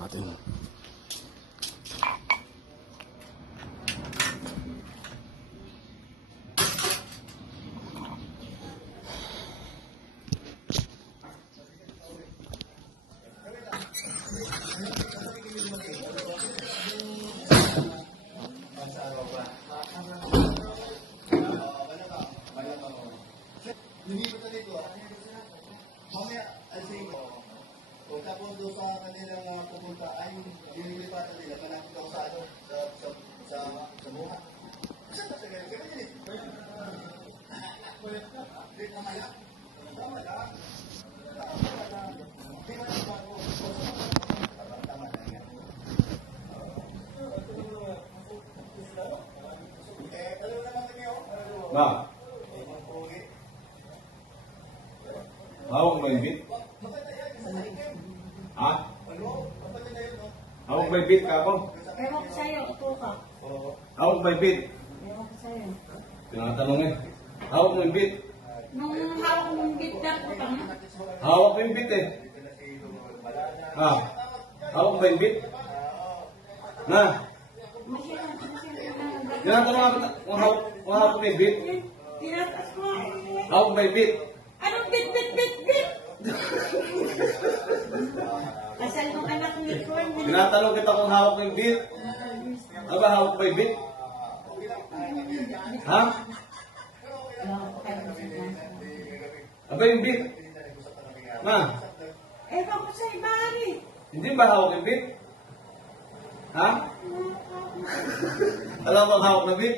natin. Lumipot na dito. Mamaya, alasing ko. O tapos doon sa kanilang pupunta ay dinilipatan nila. Malapit ako sa ano, sa buha. Saan ba sa ganyan? Kaya ganyan eh. Dito na kaya? Tama na. Di ba yung bago? Tama na yan. Ano naman niyo? Ma, hawak mo yung bit? Ha? Hawak mo yung bit ka ako? Ewan ko sa'yo, ito ka. Hawak mo yung bit? Ewan ko sa'yo. Tinatanong eh. Hawak mo yung bit? Nung hawak mong bitdat ko pa nga. Hawak mo yung bit eh. Ha? Hawak mo yung bit? Na? Tinatanong ako kung hawak mo yung bit? Tinatas ko nga eh. Hawak mo yung bit? Anong bit? Kasal nung anak ni Corn. Tinatanong kita kung hawak mo yung bit? Aba, hawak mo yung bit? Ha? Aba yung bit? Ma? Ewan ko sa'yo, Mari. Hindi ba hawak yung bit? Ha? Alam mo ang hawak na bit?